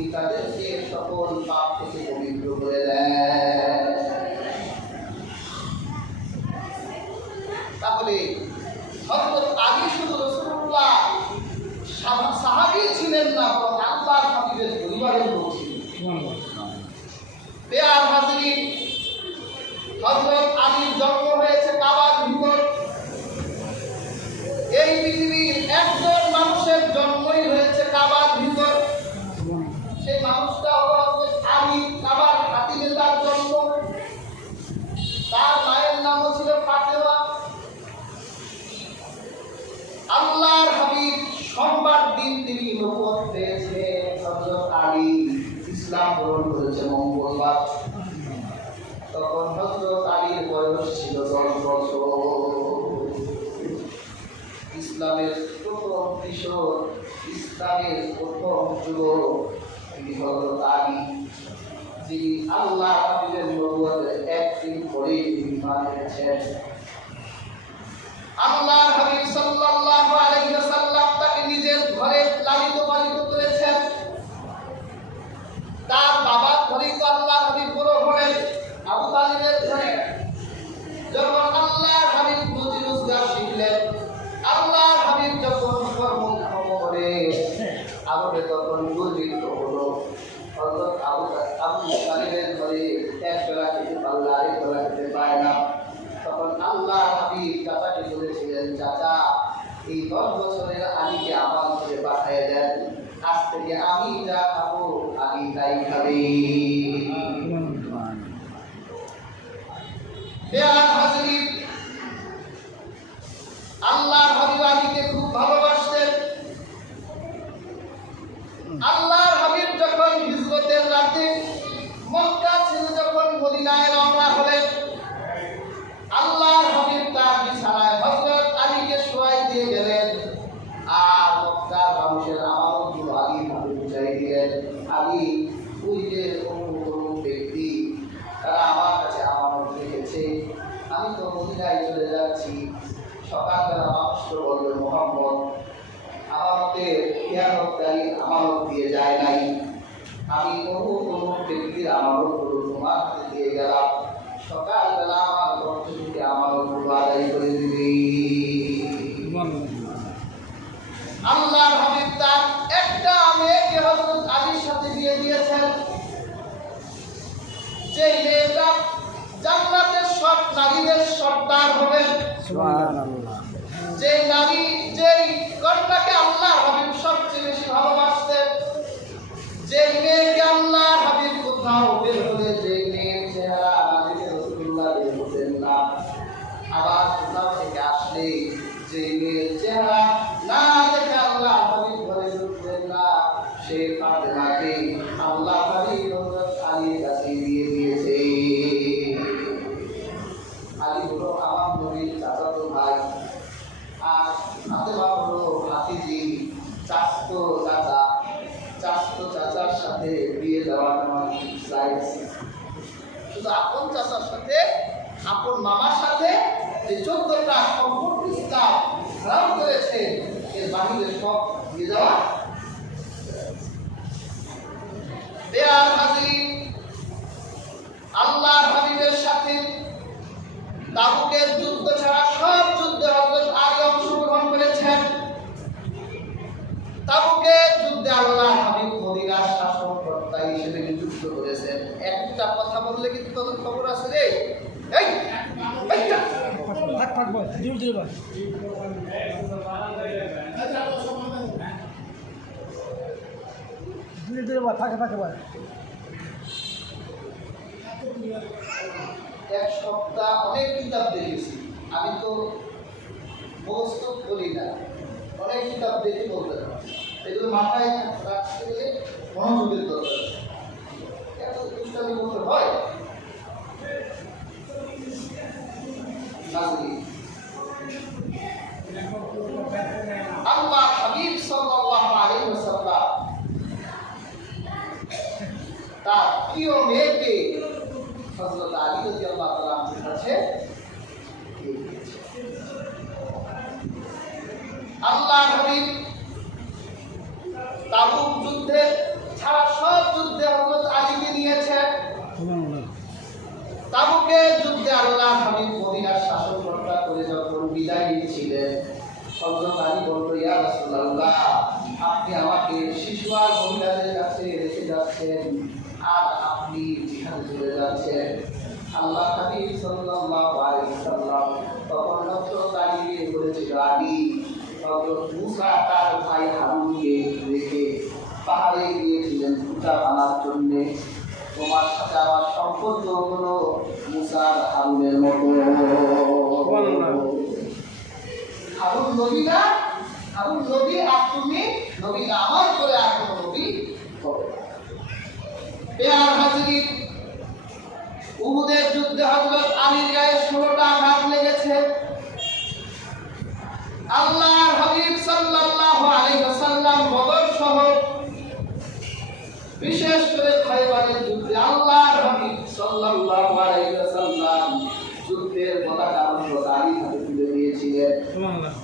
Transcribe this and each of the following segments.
তিনি তাদেরকে সকল পাপ থেকে পবিত্র করে দেন। তাহলে হযরত আলী শুধু রাসূলুল্লাহ সাহাবী ছিলেন না, বরং আল্লাহর হাবিবের পরিবারের লোক ছিলেন। প্রিয় হাজরিন, হযরত আলীর জন্ম হয়েছে কাবার ভিতর। এই পৃথিবীর একজন মানুষের জন্মই হয়েছে কাবার ভিতর। সেই মানুষটা হলো হযরত আলী। কাবার হাতিমে তার জন্ম। তার মায়ের নাম ছিল ফাতেমা। আল্লাহর হাবিব সোমবার দিন তিনি নবুয়ত পেয়েছিলেন। হযরত আলী ইসলাম গ্রহণ করেছে মঙ্গলবার। তখন হযরত আলীর বয়স ছিল 10 বছর। ইসলামের প্রথম কিশোর, ইসলামের প্রথম যুবক তিনি হযরত আলী, যিনি আল্লাহ হাবিবের নবুয়তের একদিন পরেই তিনি মারা গেছেন। আল্লাহর হাবিব সাল্লাল্লাহু আলাইহি ওয়াসাল্লাম তাকে নিজের ঘরে লালিত পালিত করেছেন। তার বাবার ঘরেই তো আল্লাহর হাবিব বড় হলেন, আবু তালিবের ঘরে। যখন আল্লাহর হাবিব রুজি রোজগার শিখলেন, আল্লাহর হাবিব যখন কর্মক্ষম হলে আবুকে তখন দুর্ভিক্ষ হলো। হযরত আবু তালিবের ঘরে একবেলা খেতে পারলে আরেক বেলা খেতে পায় না। তখন আল্লাহ হাবিব চাচাকে বলেছিলেন, চাচা এই 10 বছরের আলীকে আমার ঘরে পাঠিয়ে দেন। আজ থেকে আমি যা খাবো আলী তাই খাবে। আল্লাহর হাবিব আলীকে খুব ভালোবাসতেন। আল্লাহর হাবিব যখন হিজরতের রাতে মক্কা ছেড়ে যখন মদিনায় রওনা হলেন, আল্লাহর হাবিব তার বিছানায় হযরত আলীকে শোয়াই দিয়ে গেলেন। আর মক্কার মানুষের আমানতগুলো আলীর হাতে বুঝাই দিলেন, আলী ওই যে অমুক ব্যক্তি তারা আমার কাছে আমানত রেখেছে, আমি তো মদিনায় চলে যাচ্ছি। সকালবেলা মানুষ তো বলবে মুহাম্মদ আমানতের খেয়ানতকারী আমানত দিয়ে যায় নাই, আমি অমুক ব্যক্তির আমানতগুলো তোমার হাতে দিয়ে গেলাম, সকালবেলা আমার ঘর থেকে আমানতগুলো আদায় করে দিবি। আল্লাহর হাবিব তার একটা মেয়েকে হযরত আলীর সাথে বিয়ে দিয়েছেন, যে মেয়েটা জান্নাতের সব নারীদের সর্দার হবেন। সুবহানাল্লাহ। যে নারী, যেই কন্যাকে আল্লাহর হাবিব সবচেয়ে বেশি ভালোবাসতেন, যে মেয়েকে আল্লাহর হাবিব কোথাও বের হলে যে মেয়ের চেহারা নারীকে রাসূলুল্লাহ বের হতেন না, আবার কোথাও থেকে আসলে যে মেয়ের চেহারা না দেখে আল্লাহ হাবিব ঘরে ঢুকতেন না, সেই ফাতেমাকে আল্লাহ হাবিব হযরত আলীর কাছে দিয়ে দিয়েছে। আলী হলো আমার নবীর চাচাতো ভাই, আর ফাতেমা হলো ভাতিজি, চাচাতো চাচা। চাচাতো চাচার সাথে বিয়ে দেওয়ার আমার চাই, শুধু আপন চাচার সাথে আপন মামার সাথে যে 14টা সম্পর্ক ইসলাম হারাম করেছে, এর বাহিরে সব দিয়ে দেওয়া। আল্লাহর হাবিবের সাথে তাবুকের যুদ্ধ ছাড়া সব যুদ্ধে হযরত আলী অংশগ্রহণ করেছেন। তাবুকের যুদ্ধে আল্লাহর হাবিব মদিনার শাসনকর্তা হিসেবে নিযুক্ত করেছেন। একটা কথা বললে কিন্তু তোদের খবর আছে রে। এই থাক বল জোর জোর বল। ধীরে ধীরে বল, থাকে বল। এক সপ্তাহ অনেক কিতাব দেখেছি, আমি তো মুখস্থ করি না, অনেক কিতাব দেখে বলতে পারি, এগুলো মাথায় রাখতে গেলে মনোযোগের দরকার। এত দুষ্টামি করতে হয়। আল্লাহ হাবিব সাল্লাল্লাহু আলাইহি ওয়াসাল্লাম তার প্রিয় মেয়েকে হযরত আলী রাদিয়াল্লাহু তাআলা আনহুর কাছে আল্লাহ হাবিব তাবুক যুদ্ধে ছাড়া সব হযরত আলী বলল, ইয়া রাসূলুল্লাহ, আপনি আমাকে শিশু আর মহিলাদের কাছে রেখে যাচ্ছেন আর আপনি জিহাদে চলে যাচ্ছেন। আল্লাহ হাবিব সাল্লাল্লাহু আলাইহি ওয়াসাল্লাম তখন হযরত আলীকে বলেছিল, আলী, হযরত মুসা তার ভাই হারুনকে রেখে পাহাড়ে গিয়েছিলেন পূজা আনার জন্য। তোমার সাথে আমার সম্পর্ক হলো মুসা আর হারুনের মতো। হারুন নবী না, হারুন নবী আর তুমি নবী না, আমার করে আর কোনো নবী হবে না। পেয়ার হাজির, উহুদের যুদ্ধে হযরত আলীর গায়ে 16টা আঘাত লেগেছে। আল্লাহর হাবিব সাল্লাল্লাহু আলাইহি ওয়াসাল্লাম বদর সহ বিশেষ করে খায়বারের যুদ্ধে আল্লাহর হাবিব সাল্লাল্লাহু আলাইহি ওয়াসাল্লাম যুদ্ধের পতাকা হযরত আলীর হাতে তুলে দিয়েছিলেন। সুবহানাল্লাহ।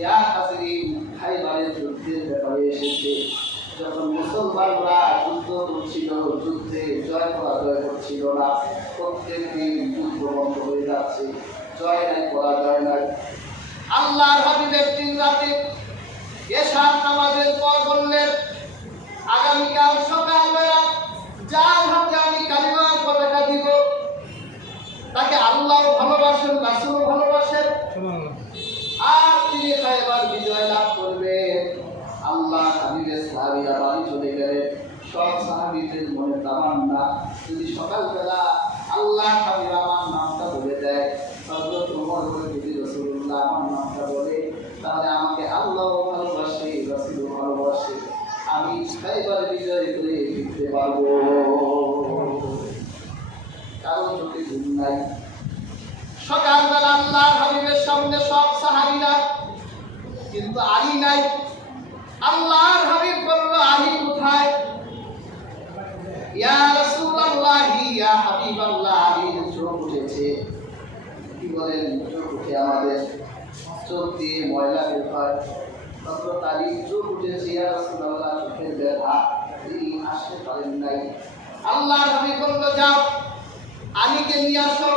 ইয়া হাজিরিন, খায়বারের যুদ্ধের ব্যাপারে এসেছে। যখন মুসলমানরা যুদ্ধ করছিল, যুদ্ধে জয় পরাজয় করছিল না, প্রত্যেক দিন যুদ্ধ বন্ধ হয়ে যাচ্ছে, জয় নাই পরাজয় নাই। আল্লাহর হাবিবের দিন রাতে এশার নামাজের পর বললেন, আগামীকাল সকালবেলা যার হাতে আমি কালিমার পতাকা দিব তাকে আল্লাহ ভালোবাসেন, রাসূল ভালোবাসেন, আর তিনি খায়বার বিজয় লাভ করবেন। আল্লাহ হাবিবের সাহাবীরা বাড়ি চলে গেলেন। সব সাহাবীদের মনে তামান্না, যদি সকালবেলা আল্লাহ হাবিব আমার নামটা বলে দেয়, হযরত ওমর বলে, যদি রাসূলুল্লাহ আমার নামটা বলে তাহলে আমাকে আল্লাহ ভালোবাসে, রাসূল ভালোবাসে, আমি খায়বার বিজয় করে ফিরতে পারবো। কারণ চোখে ঘুম নাই। সকালবেলা আল্লাহর হাবিবের সামনে সব সাহাবীরা, কিন্তু আলী নাই। আল্লাহর হাবিব বলল, আলী কোথায়? ইয়া রাসূলুল্লাহ, ইয়া হাবিবাল্লাহ, আলীর চোখ উঠেছে। কি বলেন? চোখ উঠে আমাদের চোখ দিয়ে ময়লা বের হয়। হযরত আলীর চোখ উঠেছে, ইয়া রাসূলুল্লাহ, চোখের ব্যথা, তিনি আসতে পারেন নাই। আল্লাহর হাবিব বলল, যাও আলীকে নিয়ে আসো।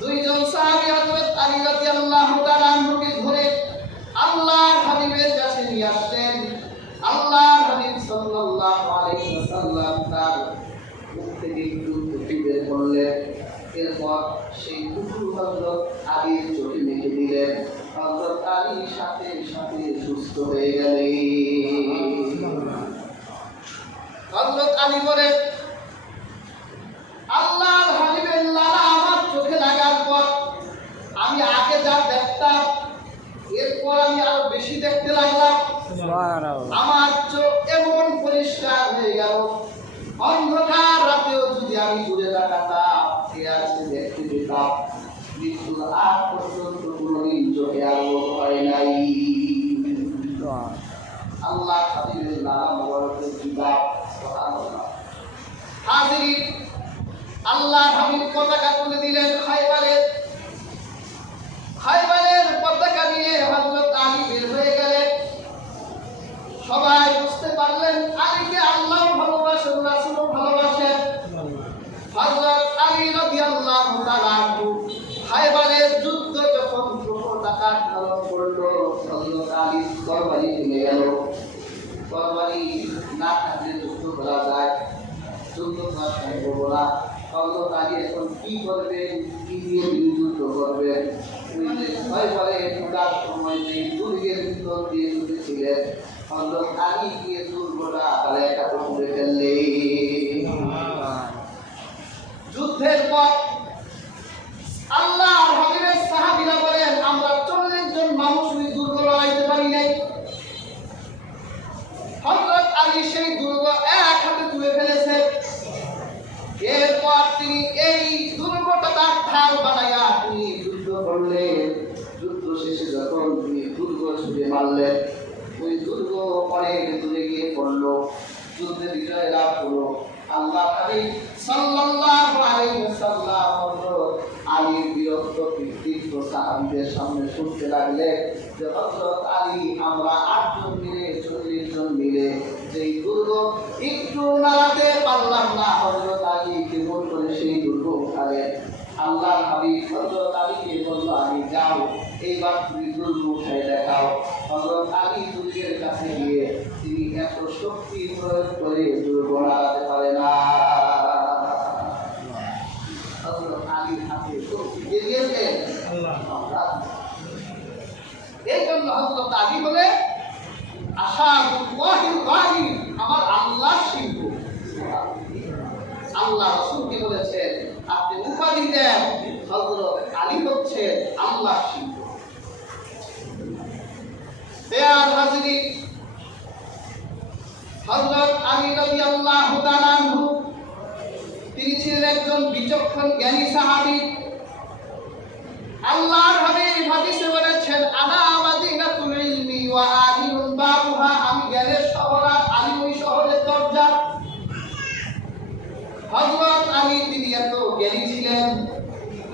দুইজন সাহাবী হযরত আলী রাদিয়াল্লাহু তাআলা আনহুকে ধরে আল্লাহর হাবিবের কাছে নিয়ে আসলেন। আল্লাহর হাবিব সাল্লাল্লাহু আলাইহি ওয়াসাল্লাম তার মুখ থেকে একটু টুপি বের করলেন। এরপর সেই টুপি হযরত আলীর চোখে মেখে দিলেন। হযরত আলী সাথে সাথে সুস্থ হয়ে গেলেন। হযরত আলী বলেন, আল্লাহর হাবিবের লালা আমার চোখে লাগার পর আমি আগে যা দেখতাম এরপর আমি আরো বেশি দেখতে লাগলাম। আমার চোখ এমন পরিষ্কার হয়ে গেল, অন্ধকার রাতেও যদি আমি দূরে তাকাতাম কে আছে দেখতে পেতাম। মৃত্যুর আগ পর্যন্ত কোনোদিন চোখে আলো হয় নাই। আল্লাহ হাবিবের লালা মোবারকের কিতাব, সুবহানাল্লাহ। হাজিরিন, আল্লাহ হাবিব পতাকা তুলে দিলেন খায়বারের। খায়বারের পতাকা নিয়ে হযরত আলী বের হয়ে গেলেন। সবাই বুঝতে পারলেন আলীকে আল্লাহ ভালোবাসেন, রাসূল ভালোবাসেন। হযরত আলী রাদিয়াল্লাহু তাআলা খায়বারের যুদ্ধ যখন পতাকা ধারণ করলো, হযরত আলী তরবারি নিয়ে গেল। তরবারি না থাকলে যুদ্ধ করা যায়, যুদ্ধ করা সম্ভব না। হযরত আলী এখন কি করবেন, কি দিয়ে যুদ্ধ করবেন? ওই যে খায়বারে ঢোকার সময় যে দুর্গের ভিতর দিয়ে ঢুকেছিলেন, হযরত আলী গিয়ে দুর্গটা তারা একাত্র করে ফেললেন। যুদ্ধের পর আল্লাহর হাবিবের সাহাবীরা বলেন, আমরা 40 জন মানুষ ওই দুর্গ লড়াইতে পারি নাই। হযরত আলী সেই দুর্গ এক হাতে তুলে ফেলেছে। এরপর তিনি এই দুর্গটা তার ঢাল বানাইয়া তিনি যুদ্ধ করলেন। যুদ্ধ শেষে যখন তিনি দুর্গ ছুটে মারলেন, ওই দুর্গ অনেক দূরে গিয়ে পড়লো, যুদ্ধে বিজয় লাভ হলো। আল্লাহ হাবিব সাল্লাল্লাহু আলাইহি ওয়াসাল্লাম আলীর বীরত্ব কীর্তিত্ব সাহাবীদের সামনে শুনতে লাগলেন যে হযরত আলী, আমরা 8 জন মিলে 40 জন মিলে যেই দুর্গ একটু নাড়াতে পারলাম না, হযরত আলী কেমন করে সেই দুর্গ উঠালেন। আল্লাহর হাবিব হযরত আলীকে বলল, আলী যাও এইবার তুমি দুর্গ উঠাই দেখাও। হযরত আলী দুর্গের কাছে গিয়ে তিনি এত শক্তি প্রয়োগ করে দুর্গ নাড়াতে পারে না। হযরত আলীর হাতে শক্তি দিয়েছেন আল্লাহ। এই জন্য হযরত আলী বলে আশাদুল্লাহিল গালিব, আমার আল্লাহ শিল্প। আল্লাহ রাসূলকে বলেছেন আপনি উপাধি দেন হযরত আলী হচ্ছে আল্লাহ শিল্প। বেয়ার হাজরিন, হযরত আলী রাদিয়াল্লাহু তাআলা আনহু তিনি ছিলেন একজন বিচক্ষণ জ্ঞানী সাহাবী। আল্লাহর হাবিব হাদিসে বলেছেন আনা মাদিনাতুল ইলমি ওয়া আলিমুন বাবুহা, আমি জ্ঞানের শহর আর আলিম ওই শহরের দরজা। হযরত আলী তিনি এত জ্ঞানী ছিলেন,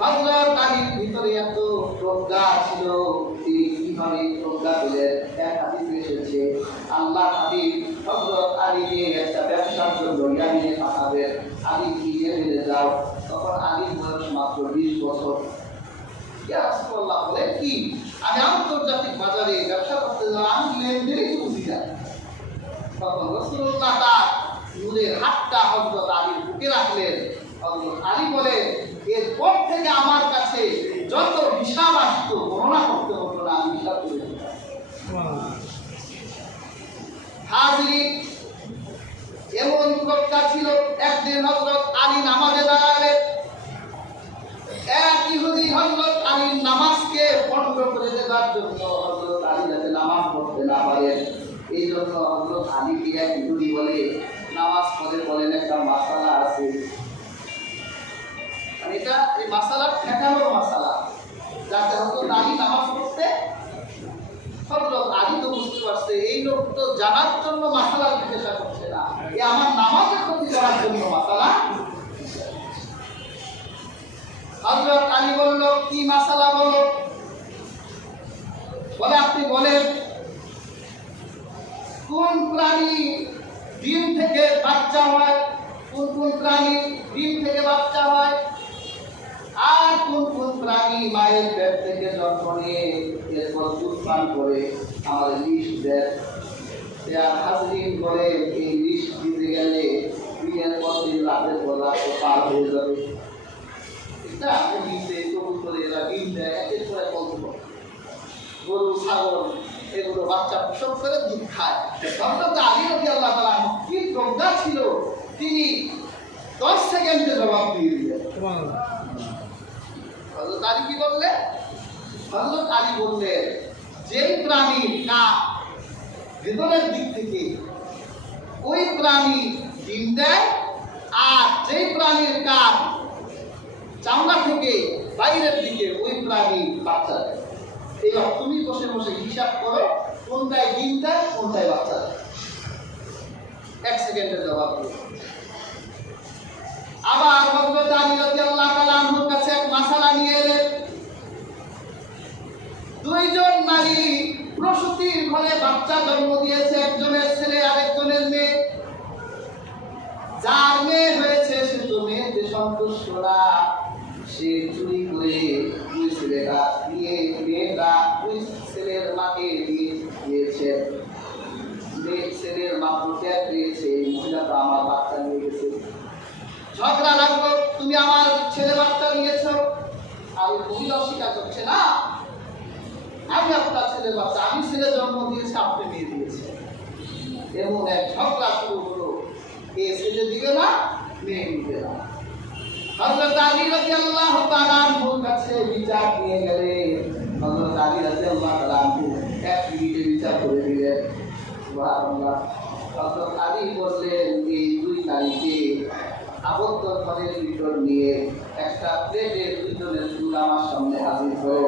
হযরত আলীর ভিতরে এত প্রজ্ঞা ছিল, তিনি কিভাবে প্রজ্ঞা পেলেন? এক হাদিসে এসেছে আল্লাহর হাবিব হযরত আলীকে একটা ব্যবসার জন্য ইয়ামিনে পাঠাবেন। আলী কি ইয়ামিনে যাও, তখন আলীর বয়স মাত্র 20 বছর। রাসূলুল্লাহ বলেন কি আমি আন্তর্জাতিক বাজারে ব্যবসা করতে যাব, আমি লেনদেনই বুঝি না। তখন রাসূলুল্লাহ তার নূরের হাতটা হযরত আলীর বুকে রাখলেন। হযরত আলী বলেন এরপর থেকে আমার কাছে যত হিসাব আসতো গণনা করতে হতো না, আমি হিসাব করে দিতাম। হাজরিন, এমন প্রজ্ঞা ছিল। একদিন হযরত আলী নামাজে দাঁড়ালেন। এক ইহুদি হযরত আলীর নামাজকে ভঙ্গ করে দেওয়ার জন্য হযরত আলী যাতে নামাজ পড়তে না পারেন, এই জন্য হযরত আলীকে এক ইহুদি বলে নামাজ পড়ে বলেন একটা মাসালা আছে। এটা এই মাসালা ঠেকানোর মাসালা, যাতে হযরত আলী নামাজ পড়তে, হযরত আলী তো বুঝতে পারছে এই লোক তো জানার জন্য মাসালা জিজ্ঞাসা করছে না, এ আমার নামাজের ক্ষতি করার জন্য মাসালা। হযরত আলী বলল কি মাসালা বলো? বলে আপনি বলেন কোন প্রাণী ডিম থেকে বাচ্চা হয়, কোন কোন প্রাণী ডিম থেকে বাচ্চা হয়, আর কোন কোন প্রাণী মায়ের পেট থেকে জন্ম নিয়ে এরপর দুধ পান করে আমাদের লিস্ট দেয়। হাজরিন বলে এই লিস্ট দিতে গেলে দিনের পর দিন রাতের পর রাত পার হয়ে যাবে। গরু ছাগল এগুলো বাচ্চা প্রসব করে দুধ খায়। আলী রাদিয়াল্লাহু তাআলা কি প্রজ্ঞা ছিল, তিনি 10 সেকেন্ডে জবাব দিয়ে দিলেন। হযরত আলী কি বললেন? হযরত আলী বললেন যেই প্রাণীর কান ভেতরের দিক থেকে ওই প্রাণী ডিম দেয়, আর যেই প্রাণীর কান চামড়া থেকে বাইরের দিকে ওই প্রাণী বাচ্চা দেয়। এবার তুমি বসে বসে হিসাব করো কোনটায় ডিম দেয় কোনটায় বাচ্চা দেয়। 1 সেকেন্ডের জবাব দিও। আবার হযরত আলী রাদিয়াল্লাহু তাআলা আনহুর কাছে এক মাসালা নিয়ে এলেন। দুইজন নারী প্রসূতির ঘরে বাচ্চা জন্ম দিয়েছে, একজনের ছেলে আরেকজনের মেয়ে। যার মেয়ে হয়েছে সে তো মেয়েতে সন্তুষ্ট না, সে চুরি করে ওই ছেলেটা নিয়ে মেয়েটা ওই ছেলের মাকে দিয়ে দিয়েছে। মেয়ে ছেলের মা প্রত্যাগ পেয়েছে এই মহিলাটা আমার বাচ্চা নিয়ে গেছে। ঝগড়া লাগলো তুমি আমার ছেলে বাচ্চা নিয়েছ, আর মহিলা স্বীকার করছে না আমি আপনার ছেলে বাচ্চা, আমি ছেলে জন্ম দিয়েছি আপনি মেয়ে দিয়েছে। এমন এক ঝগড়া শুরু হলো, এ ছেলে দিবে না মেয়ে দিবে না। হযরত আলী রাদিয়াল্লাহু তাআলা আনহুর কাছে বিচার নিয়ে গেলেন। হযরত আলী রাদিয়াল্লাহু তাআলা আনহু 1 মিনিটে বিচার করে দিলেন। সুবহানাল্লাহ। হযরত আলী বললেন এই দুই নারীকে আবদ্ধ ঘরের ভিতর নিয়ে একটা প্লেটে দুইজনের চুল আমার সামনে হাজির করো।